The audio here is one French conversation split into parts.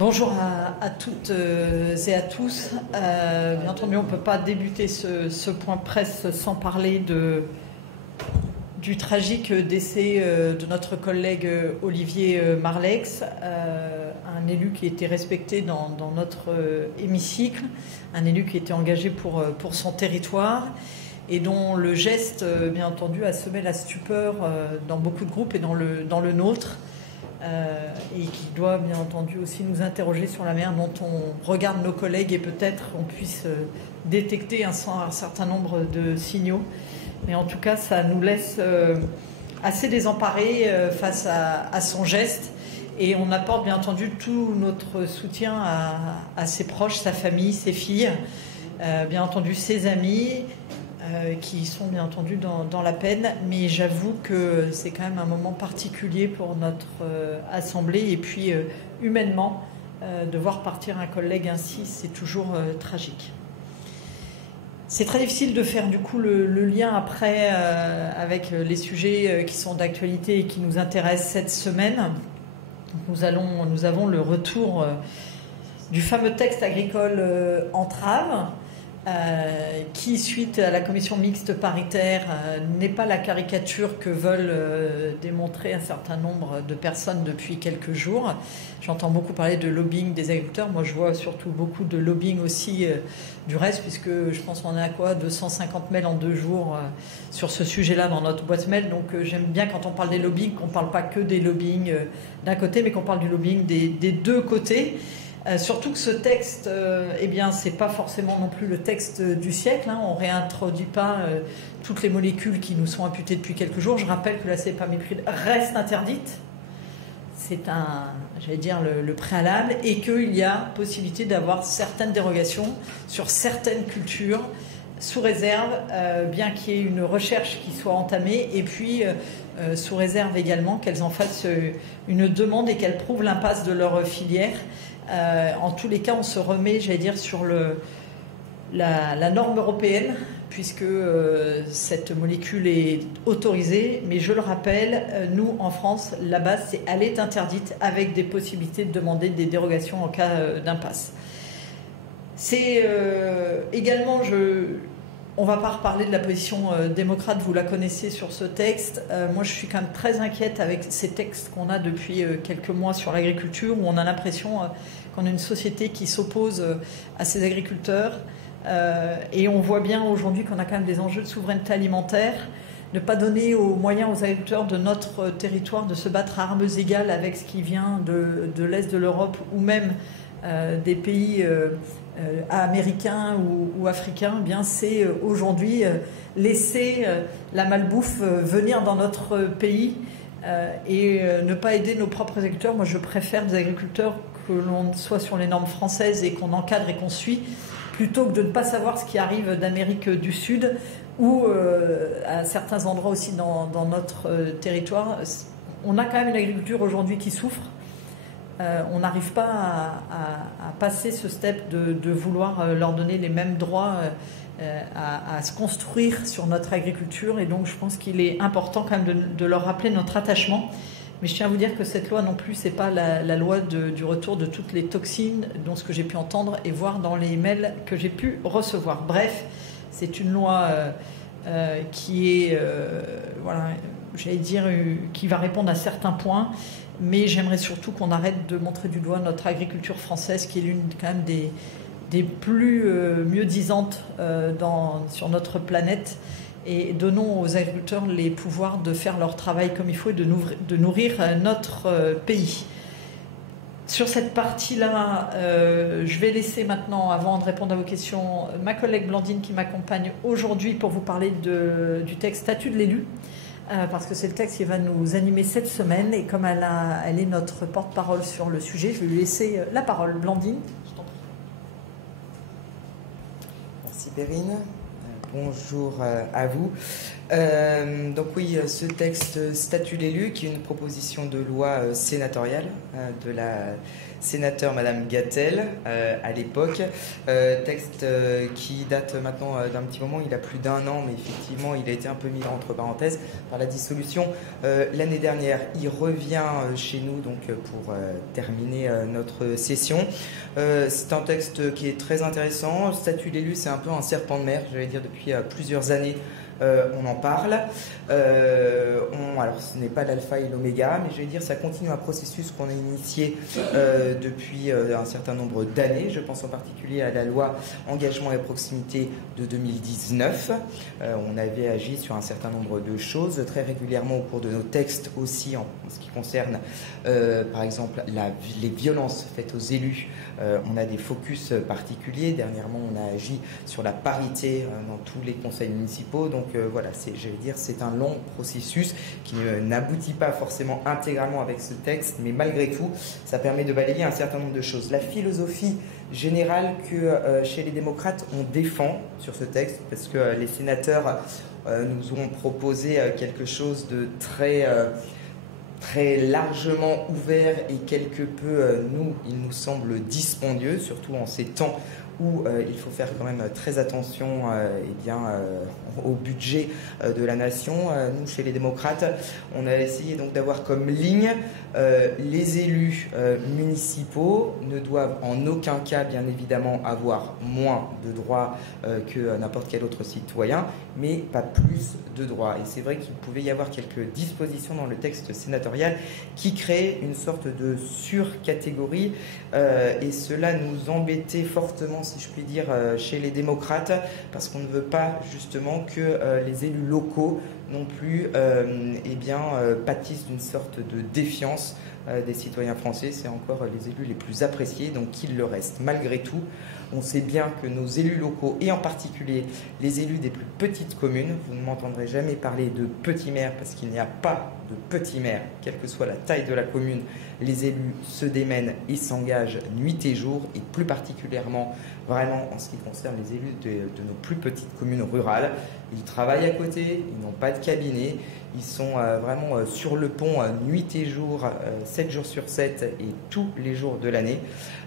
Bonjour à toutes et à tous. Bien entendu, on ne peut pas débuter ce point presse sans parler du tragique décès de notre collègue Olivier Marleix, un élu qui était respecté dans notre hémicycle, un élu qui était engagé pour son territoire et dont le geste, bien entendu, a semé la stupeur dans beaucoup de groupes et dans le nôtre. Et qui doit bien entendu aussi nous interroger sur la manière dont on regarde nos collègues et peut-être on puisse détecter un certain nombre de signaux. Mais en tout cas, ça nous laisse assez désemparés face à son geste et on apporte bien entendu tout notre soutien à ses proches, sa famille, ses filles, bien entendu ses amis, qui sont bien entendu dans la peine, mais j'avoue que c'est quand même un moment particulier pour notre assemblée et puis humainement de voir partir un collègue ainsi, c'est toujours tragique. C'est très difficile de faire du coup le lien après avec les sujets qui sont d'actualité et qui nous intéressent cette semaine. Nous avons le retour du fameux texte agricole entrave, qui, suite à la commission mixte paritaire, n'est pas la caricature que veulent démontrer un certain nombre de personnes depuis quelques jours. J'entends beaucoup parler de lobbying des agriculteurs. Moi, je vois surtout beaucoup de lobbying aussi du reste, puisque je pense qu'on est à quoi 250 mails en 2 jours sur ce sujet-là dans notre boîte mail. Donc j'aime bien quand on parle des lobbying, qu'on ne parle pas que des lobbying d'un côté, mais qu'on parle du lobbying des deux côtés. Surtout que ce texte, eh bien, c'est pas forcément non plus le texte du siècle. Hein. On réintroduit pas toutes les molécules qui nous sont imputées depuis quelques jours. Je rappelle que la cépamiprid reste interdite. C'est j'allais dire, le préalable, et qu'il y a possibilité d'avoir certaines dérogations sur certaines cultures, sous réserve, bien qu'il y ait une recherche qui soit entamée, et puis sous réserve également qu'elles en fassent une demande et qu'elles prouvent l'impasse de leur filière. En tous les cas, on se remet, j'allais dire, sur la norme européenne, puisque cette molécule est autorisée. Mais je le rappelle, nous, en France, la base, elle est interdite avec des possibilités de demander des dérogations en cas d'impasse. C'est également, on ne va pas reparler de la position démocrate, vous la connaissez sur ce texte. Moi, je suis quand même très inquiète avec ces textes qu'on a depuis quelques mois sur l'agriculture, où on a l'impression qu'on a une société qui s'oppose à ces agriculteurs. Et on voit bien aujourd'hui qu'on a quand même des enjeux de souveraineté alimentaire, ne pas donner aux moyens aux agriculteurs de notre territoire de se battre à armes égales avec ce qui vient de l'Est de l'Europe ou même des pays américains ou africains. Eh bien, c'est aujourd'hui laisser la malbouffe venir dans notre pays et ne pas aider nos propres agriculteurs. Moi, je préfère des agriculteurs que l'on soit sur les normes françaises et qu'on encadre et qu'on suit, plutôt que de ne pas savoir ce qui arrive d'Amérique du Sud ou à certains endroits aussi dans notre territoire. On a quand même une agriculture aujourd'hui qui souffre. On n'arrive pas à passer ce step de vouloir leur donner les mêmes droits à se construire sur notre agriculture. Et donc, je pense qu'il est important quand même de leur rappeler notre attachement. Mais je tiens à vous dire que cette loi non plus, c'est pas la loi du retour de toutes les toxines, dont ce que j'ai pu entendre et voir dans les mails que j'ai pu recevoir. Bref, c'est une loi qui est, voilà, j'allais dire, qui va répondre à certains points. Mais j'aimerais surtout qu'on arrête de montrer du doigt notre agriculture française, qui est l'une quand même des plus mieux-disantes sur notre planète. Et donnons aux agriculteurs les pouvoirs de faire leur travail comme il faut et de nourrir notre pays. Sur cette partie-là, je vais laisser maintenant, avant de répondre à vos questions, ma collègue Blandine qui m'accompagne aujourd'hui pour vous parler du texte statut de l'élu. Parce que c'est le texte qui va nous animer cette semaine. Et comme elle est notre porte-parole sur le sujet, je vais lui laisser la parole. Blandine, je t'en prie. Merci Perrine. Bonjour à vous. Donc oui, ce texte statut d'élu, qui est une proposition de loi sénatoriale de la sénateur Madame Gatel à l'époque. Texte qui date maintenant d'un petit moment, il a plus d'1 an, mais effectivement il a été un peu mis entre parenthèses par la dissolution l'année dernière. Il revient chez nous donc pour terminer notre session. C'est un texte qui est très intéressant. Statut d'élu, c'est un peu un serpent de mer, j'allais dire depuis plusieurs années. On en parle. Alors, ce n'est pas l'alpha et l'oméga, mais je vais dire ça continue un processus qu'on a initié depuis un certain nombre d'années. Je pense en particulier à la loi Engagement et Proximité de 2019. On avait agi sur un certain nombre de choses très régulièrement au cours de nos textes aussi en ce qui concerne par exemple les violences faites aux élus. On a des focus particuliers. Dernièrement, on a agi sur la parité dans tous les conseils municipaux. Donc voilà, j'allais dire, c'est un long processus qui n'aboutit pas forcément intégralement avec ce texte, mais malgré tout, ça permet de balayer un certain nombre de choses. La philosophie générale que chez les démocrates, on défend sur ce texte, parce que les sénateurs nous ont proposé quelque chose de très largement ouvert et quelque peu, il nous semble dispendieux, surtout en ces temps où il faut faire quand même très attention au budget de la nation. Nous, chez les démocrates, on a essayé donc d'avoir comme ligne les élus municipaux ne doivent en aucun cas, bien évidemment, avoir moins de droits que n'importe quel autre citoyen, mais pas plus de droits. Et c'est vrai qu'il pouvait y avoir quelques dispositions dans le texte sénatorial qui créaient une sorte de surcatégorie et cela nous embêtait fortement, si je puis dire, chez les démocrates, parce qu'on ne veut pas justement que les élus locaux non plus pâtissent d'une sorte de défiance des citoyens français. C'est encore les élus les plus appréciés, donc qu'ils le restent. Malgré tout, on sait bien que nos élus locaux, et en particulier les élus des plus petites communes, vous ne m'entendrez jamais parler de petits maires, parce qu'il n'y a pas de petits maires, quelle que soit la taille de la commune. Les élus se démènent et s'engagent nuit et jour, et plus particulièrement vraiment en ce qui concerne les élus de nos plus petites communes rurales. Ils travaillent à côté, ils n'ont pas de cabinet, ils sont vraiment sur le pont nuit et jour, 7 jours sur 7 et tous les jours de l'année.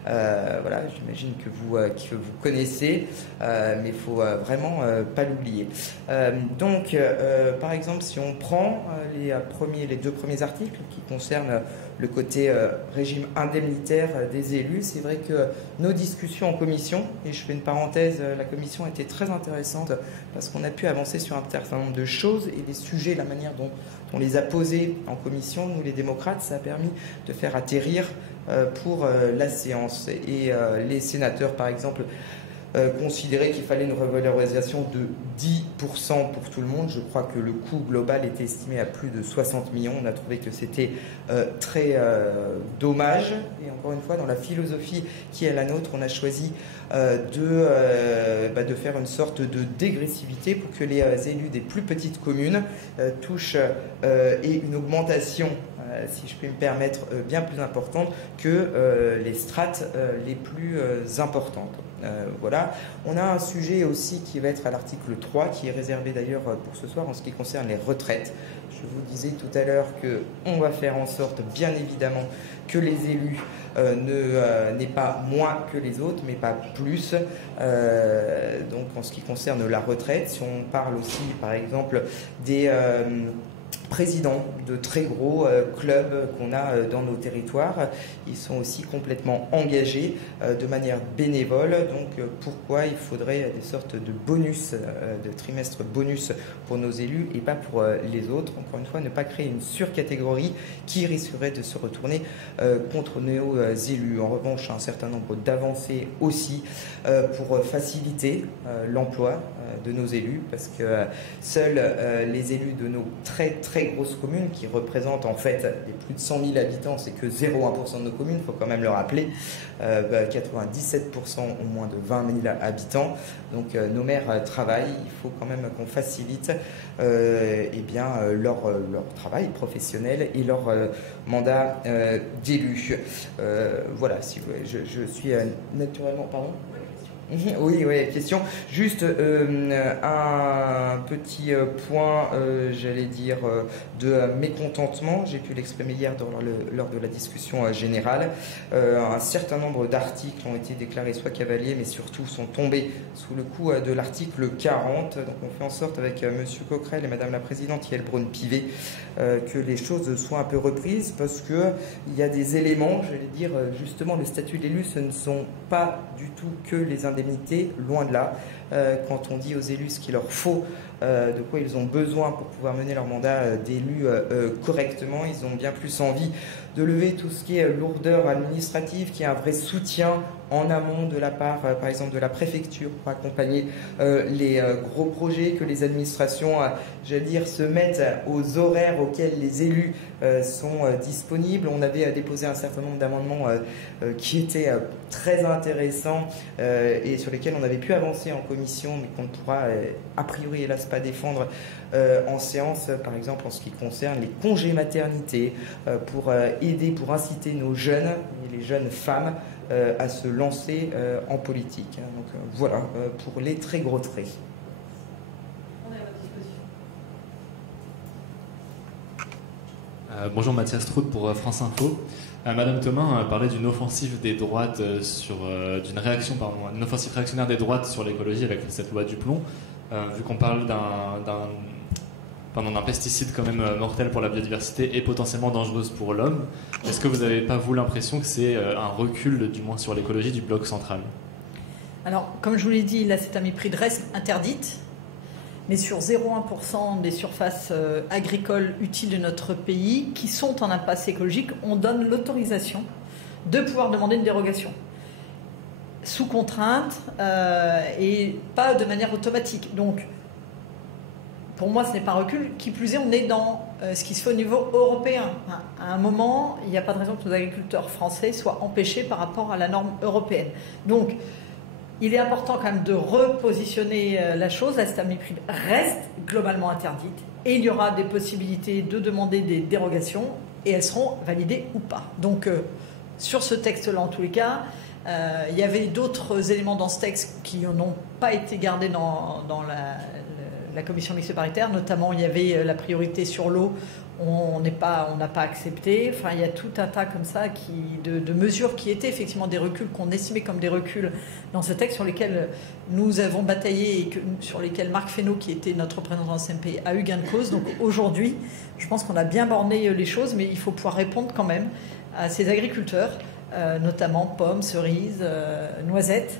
Voilà, j'imagine que vous connaissez, mais il faut vraiment pas l'oublier. Donc, par exemple, si on prend les 2 premiers articles qui concernent le côté régime indemnitaire des élus, c'est vrai que nos discussions en commission, et je fais une parenthèse, la commission était très intéressante parce qu'on a pu avancer sur un certain nombre de choses et les sujets, la manière dont on les a posés en commission, nous les démocrates, ça a permis de faire atterrir pour la séance. Et les sénateurs, par exemple, considéraient qu'il fallait une revalorisation de 10% pour tout le monde. Je crois que le coût global était estimé à plus de 60 millions. On a trouvé que c'était très dommage. Et encore une fois, dans la philosophie qui est la nôtre, on a choisi de faire une sorte de dégressivité pour que les élus des plus petites communes touchent et une augmentation, si je puis me permettre, bien plus importante que les strates les plus importantes. Voilà. On a un sujet aussi qui va être à l'article 3, qui est réservé d'ailleurs pour ce soir en ce qui concerne les retraites. Je vous disais tout à l'heure qu'on va faire en sorte, bien évidemment, que les élus n'aient pas moins que les autres, mais pas plus. Donc en ce qui concerne la retraite, si on parle aussi, par exemple, des présidents de très gros clubs qu'on a dans nos territoires. Ils sont aussi complètement engagés de manière bénévole. Donc pourquoi il faudrait des sortes de bonus, de trimestres bonus pour nos élus et pas pour les autres. Encore une fois, ne pas créer une surcatégorie qui risquerait de se retourner contre nos élus. En revanche, un certain nombre d'avancées aussi pour faciliter l'emploi de nos élus, parce que seuls les élus de nos très grosses communes, qui représentent en fait les plus de 100 000 habitants, c'est que 0,1% de nos communes, il faut quand même le rappeler, 97% ont moins de 20 000 habitants, donc nos maires travaillent, il faut quand même qu'on facilite leur travail professionnel et leur mandat d'élu. Voilà, si je suis naturellement, pardon. Oui, question. Juste un petit point, j'allais dire, de mécontentement. J'ai pu l'exprimer hier lors de la discussion générale. Un certain nombre d'articles ont été déclarés soit cavaliers, mais surtout sont tombés sous le coup de l'article 40. Donc on fait en sorte avec Monsieur Coquerel et Madame la Présidente Yael Braun-Pivet que les choses soient un peu reprises, parce qu'il y a des éléments, j'allais dire, justement, le statut de l'élu, ce ne sont pas du tout que les indemnités, loin de là. Quand on dit aux élus ce qu'il leur faut, de quoi ils ont besoin pour pouvoir mener leur mandat d'élu correctement, ils ont bien plus envie de lever tout ce qui est lourdeur administrative, qui est un vrai soutien en amont de la part, par exemple, de la préfecture pour accompagner les gros projets, que les administrations, j'allais dire, se mettent aux horaires auxquels les élus sont disponibles. On avait déposé un certain nombre d'amendements qui étaient très intéressants et sur lesquels on avait pu avancer en commission, mais qu'on ne pourra a priori, hélas, pas défendre en séance, par exemple en ce qui concerne les congés maternité, pour aider, pour inciter nos jeunes et les jeunes femmes à se lancer en politique. Donc voilà, pour les très gros traits. On est à votre disposition. Bonjour, Mathias Trout pour France Info. Madame Thomas parlait d'une offensive des droites une offensive réactionnaire des droites sur l'écologie avec cette loi du plomb. Vu qu'on parle d'un pesticide quand même mortel pour la biodiversité et potentiellement dangereuse pour l'homme, est-ce que vous n'avez pas, vous, l'impression que c'est un recul, du moins sur l'écologie, du bloc central? Alors, comme je vous l'ai dit, l'acétamipride reste interdite, mais sur 0,1% des surfaces agricoles utiles de notre pays qui sont en impasse écologique, on donne l'autorisation de pouvoir demander une dérogation sous contrainte et pas de manière automatique. Donc, pour moi, ce n'est pas un recul. Qui plus est, on est dans ce qui se fait au niveau européen. À un moment, il n'y a pas de raison que nos agriculteurs français soient empêchés par rapport à la norme européenne. Donc, il est important quand même de repositionner la chose. L'acétamipride reste globalement interdite et il y aura des possibilités de demander des dérogations et elles seront validées ou pas. Donc, sur ce texte-là, en tous les cas, il y avait d'autres éléments dans ce texte qui n'ont pas été gardés dans la commission mixte paritaire. Notamment, il y avait la priorité sur l'eau. On n'a pas accepté. Enfin, il y a tout un tas comme ça de mesures qui étaient effectivement des reculs, qu'on estimait comme des reculs dans ce texte, sur lesquels nous avons bataillé et sur lesquels Marc Fesneau, qui était notre représentant en CMP, a eu gain de cause. Donc aujourd'hui, je pense qu'on a bien borné les choses, mais il faut pouvoir répondre quand même à ces agriculteurs, notamment pommes, cerises, noisettes,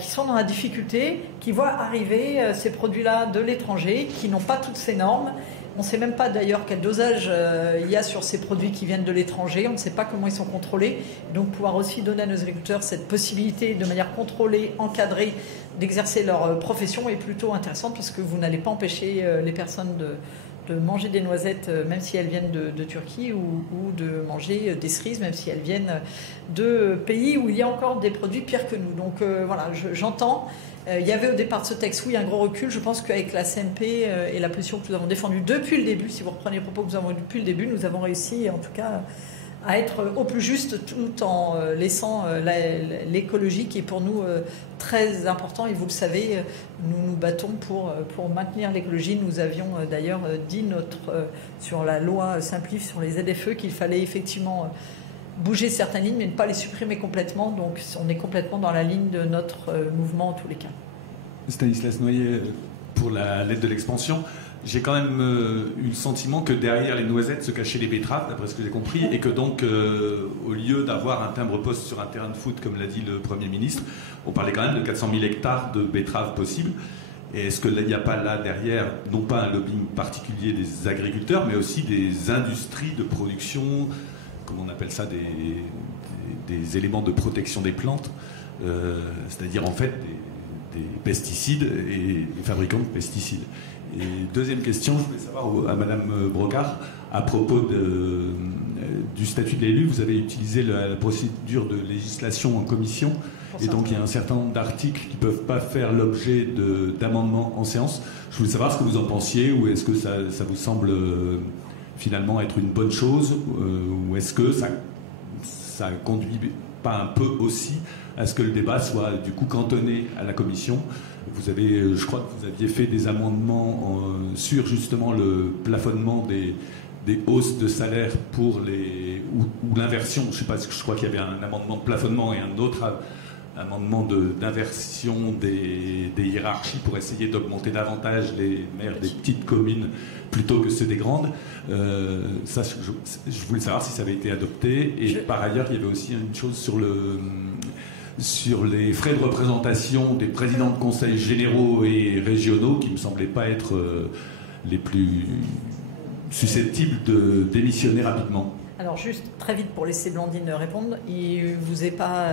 qui sont dans la difficulté, qui voient arriver ces produits-là de l'étranger, qui n'ont pas toutes ces normes. On ne sait même pas d'ailleurs quel dosage il y a sur ces produits qui viennent de l'étranger. On ne sait pas comment ils sont contrôlés. Donc pouvoir aussi donner à nos agriculteurs cette possibilité de manière contrôlée, encadrée, d'exercer leur profession est plutôt intéressante, parce que vous n'allez pas empêcher les personnes de manger des noisettes même si elles viennent de Turquie, ou de manger des cerises même si elles viennent de pays où il y a encore des produits pires que nous. Donc voilà, j'entends. Il y avait au départ de ce texte, oui, un gros recul. Je pense qu'avec la CMP et la position que nous avons défendue depuis le début, si vous reprenez les propos que nous avons depuis le début, nous avons réussi en tout cas à être au plus juste, tout en laissant l'écologie, qui est pour nous très important. Et vous le savez, nous nous battons pour maintenir l'écologie. Nous avions d'ailleurs dit sur la loi Simplif, sur les ZFE, qu'il fallait effectivement bouger certaines lignes, mais ne pas les supprimer complètement. Donc on est complètement dans la ligne de notre mouvement en tous les cas. Stanislas Noyer, pour l'aide de l'expansion. J'ai quand même eu le sentiment que derrière les noisettes se cachaient les betteraves, d'après ce que j'ai compris, et que donc, au lieu d'avoir un timbre-poste sur un terrain de foot, comme l'a dit le Premier ministre, on parlait quand même de 400 000 hectares de betteraves possibles. Et est-ce qu'il n'y a pas là derrière, non pas un lobbying particulier des agriculteurs, mais aussi des industries de production, comme on appelle ça, des éléments de protection des plantes, c'est-à-dire en fait des pesticides et des fabricants de pesticides. Et deuxième question, je voulais savoir à Madame Brocard, à propos du statut de l'élu, vous avez utilisé la procédure de législation en commission, et donc il y a un certain nombre d'articles qui ne peuvent pas faire l'objet d'amendements en séance. Je voulais savoir ce que vous en pensiez, ou est-ce que ça vous semble finalement être une bonne chose, ou est-ce que ça conduit pas un peu aussi à ce que le débat soit du coup cantonné à la commission? Vous avez, je crois que vous aviez fait des amendements sur justement le plafonnement des hausses de salaire pour les ou l'inversion. Je sais pas, je crois qu'il y avait un amendement de plafonnement et un autre amendement d'inversion des hiérarchies pour essayer d'augmenter davantage les maires des petites communes plutôt que ceux des grandes. Ça, je voulais savoir si ça avait été adopté. Et par ailleurs, il y avait aussi une chose sur les frais de représentation des présidents de conseils généraux et régionaux qui ne me semblaient pas être les plus susceptibles de démissionner rapidement. Alors juste très vite pour laisser Blandine répondre, il vous est pas,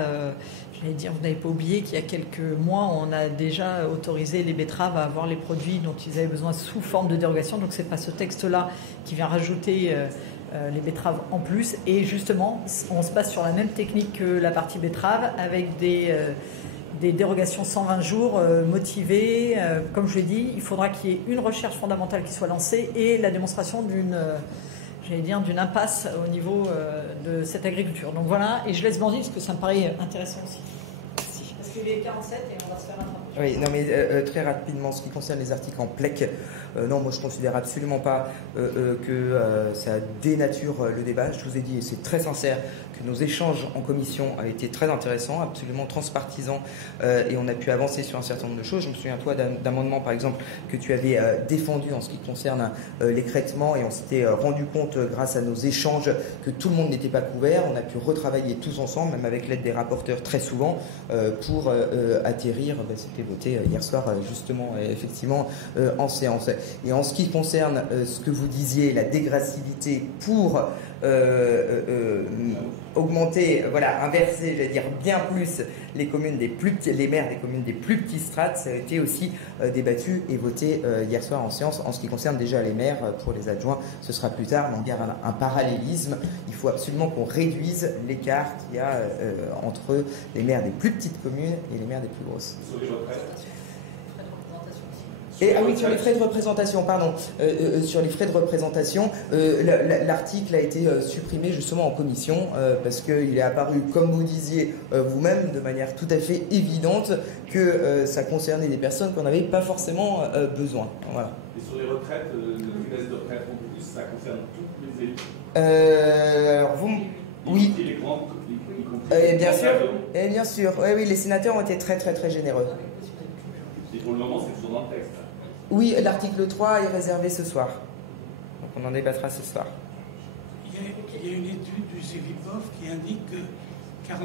j'allais dire, vous n'avez pas oublié qu'il y a quelques mois, on a déjà autorisé les betteraves à avoir les produits dont ils avaient besoin sous forme de dérogation. Donc c'est pas ce texte-là qui vient rajouter les betteraves en plus. Et justement, on se base sur la même technique que la partie betterave avec des dérogations 120 jours motivées. Comme je l'ai dit, il faudra qu'il y ait une recherche fondamentale qui soit lancée et la démonstration d'une impasse au niveau de cette agriculture. Donc voilà, et je laisse Blandine parce que ça me paraît intéressant aussi. Parce qu'il est 47 et on va se faire rattraper. Oui, non mais très rapidement, ce qui concerne les articles en PLEC, non, moi je considère absolument pas que ça dénature le débat. Je vous ai dit, et c'est très sincère, que nos échanges en commission avaient été très intéressants, absolument transpartisans, et on a pu avancer sur un certain nombre de choses. Je me souviens, toi, d'amendements, par exemple, que tu avais défendu en ce qui concerne l'écrêtement, et on s'était rendu compte, grâce à nos échanges, que tout le monde n'était pas couvert. On a pu retravailler tous ensemble, même avec l'aide des rapporteurs très souvent, pour atterrir, c'était voté hier soir, justement, effectivement, en séance. Et en ce qui concerne ce que vous disiez, la dégressivité pour augmenter, voilà, inverser, j'allais dire bien plus les communes des plus petits, les maires des communes des plus petits strates, ça a été aussi débattu et voté hier soir en séance. En ce qui concerne déjà les maires, pour les adjoints, ce sera plus tard, mais on garde un parallélisme. Il faut absolument qu'on réduise l'écart qu'il y a entre les maires des plus petites communes et les maires des plus grosses. Et, ah oui, sur les frais de représentation, pardon. Sur les frais de représentation, l'article a été supprimé justement en commission parce qu'il est apparu, comme vous disiez vous-même, de manière tout à fait évidente que ça concernait des personnes qu'on n'avait pas forcément besoin. Voilà. Et sur les retraites, le trimestre de retraite en plus, ça concerne tous les élus. Oui. Et les grandes, bien sûr. Et bien sûr. Oui, les sénateurs ont été très très très généreux. Et pour le moment, c'est toujours dans le texte. Oui, l'article 3 est réservé ce soir. Donc on en débattra ce soir. Il y a une étude du CEVIPOF qui indique que 40%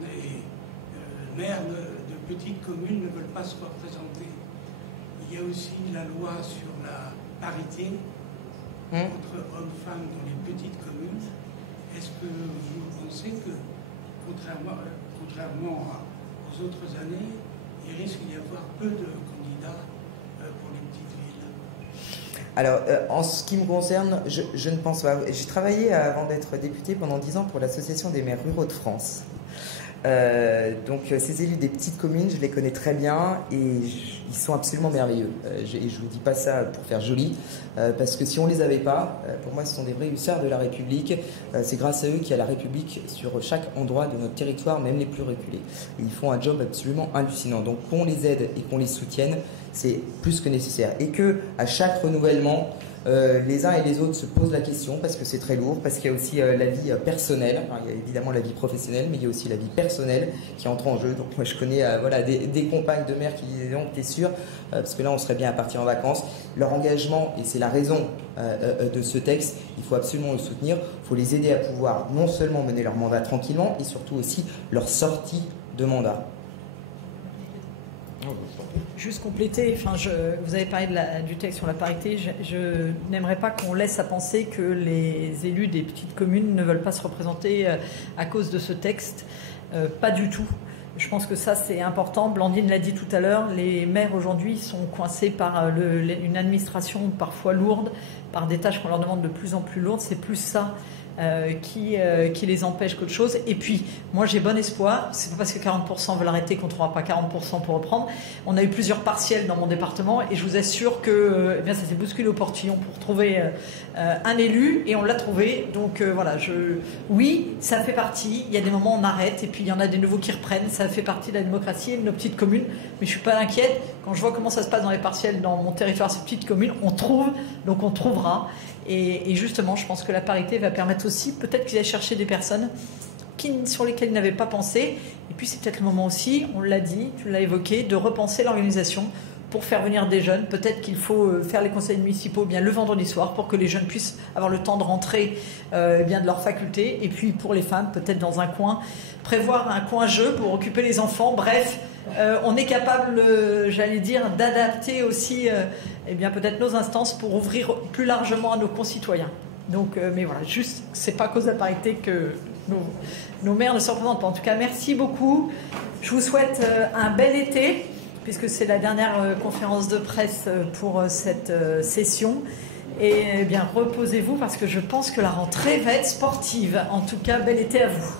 des maires de petites communes ne veulent pas se représenter. Il y a aussi la loi sur la parité entre hommes-femmes dans les petites communes. Est-ce que vous pensez que, contrairement aux autres années, il risque d'y avoir peu de candidats pour les petites villes? Alors, en ce qui me concerne, je ne pense pas. J'ai travaillé avant d'être député pendant 10 ans pour l'Association des maires ruraux de France. Donc ces élus des petites communes, je les connais très bien et ils sont absolument merveilleux. Et je ne vous dis pas ça pour faire joli, parce que si on ne les avait pas, pour moi ce sont des vrais hussards de la République. C'est grâce à eux qu'il y a la République sur chaque endroit de notre territoire, même les plus reculés. Et ils font un job absolument hallucinant. Donc qu'on les aide et qu'on les soutienne, c'est plus que nécessaire. Et que à chaque renouvellement, les uns et les autres se posent la question parce que c'est très lourd, parce qu'il y a aussi la vie personnelle. Enfin, il y a évidemment la vie professionnelle, mais il y a aussi la vie personnelle qui entre en jeu. Donc moi je connais voilà, des compagnes de mères qui disaient donc t'es sûr, parce que là on serait bien à partir en vacances. Leur engagement, et c'est la raison de ce texte, il faut absolument le soutenir. Il faut les aider à pouvoir non seulement mener leur mandat tranquillement, et surtout aussi leur sortie de mandat. Juste compléter, vous avez parlé du texte sur la parité, je n'aimerais pas qu'on laisse à penser que les élus des petites communes ne veulent pas se représenter à cause de ce texte. Pas du tout. Je pense que ça c'est important. Blandine l'a dit tout à l'heure, les maires aujourd'hui sont coincés par une administration parfois lourde, par des tâches qu'on leur demande de plus en plus lourdes. C'est plus ça qui les empêche qu'autre chose. Et puis, moi, j'ai bon espoir. C'est pas parce que 40% veulent arrêter qu'on ne trouvera pas 40% pour reprendre. On a eu plusieurs partiels dans mon département et je vous assure que ça s'est bousculé au portillon pour trouver un élu et on l'a trouvé. Donc voilà, oui, ça fait partie. Il y a des moments où on arrête et puis il y en a des nouveaux qui reprennent. Ça fait partie de la démocratie et de nos petites communes. Mais je suis pas inquiète. Quand je vois comment ça se passe dans les partiels dans mon territoire, ces petites communes, on trouve, donc on trouvera. Et justement, je pense que la parité va permettre aussi, peut-être qu'ils aillent chercher des personnes sur lesquelles ils n'avaient pas pensé. Et puis c'est peut-être le moment aussi, on l'a dit, tu l'as évoqué, de repenser l'organisation pour faire venir des jeunes. Peut-être qu'il faut faire les conseils municipaux bien le vendredi soir pour que les jeunes puissent avoir le temps de rentrer bien de leur faculté. Et puis pour les femmes, peut-être dans un coin, prévoir un coin jeu pour occuper les enfants. Bref, on est capable, j'allais dire, d'adapter aussi peut-être nos instances pour ouvrir plus largement à nos concitoyens. Donc, mais voilà, juste, c'est pas à cause de la parité que nos maires ne se représentent pas. En tout cas, merci beaucoup. Je vous souhaite un bel été, puisque c'est la dernière conférence de presse pour cette session. Et bien, reposez-vous, parce que je pense que la rentrée va être sportive. En tout cas, bel été à vous.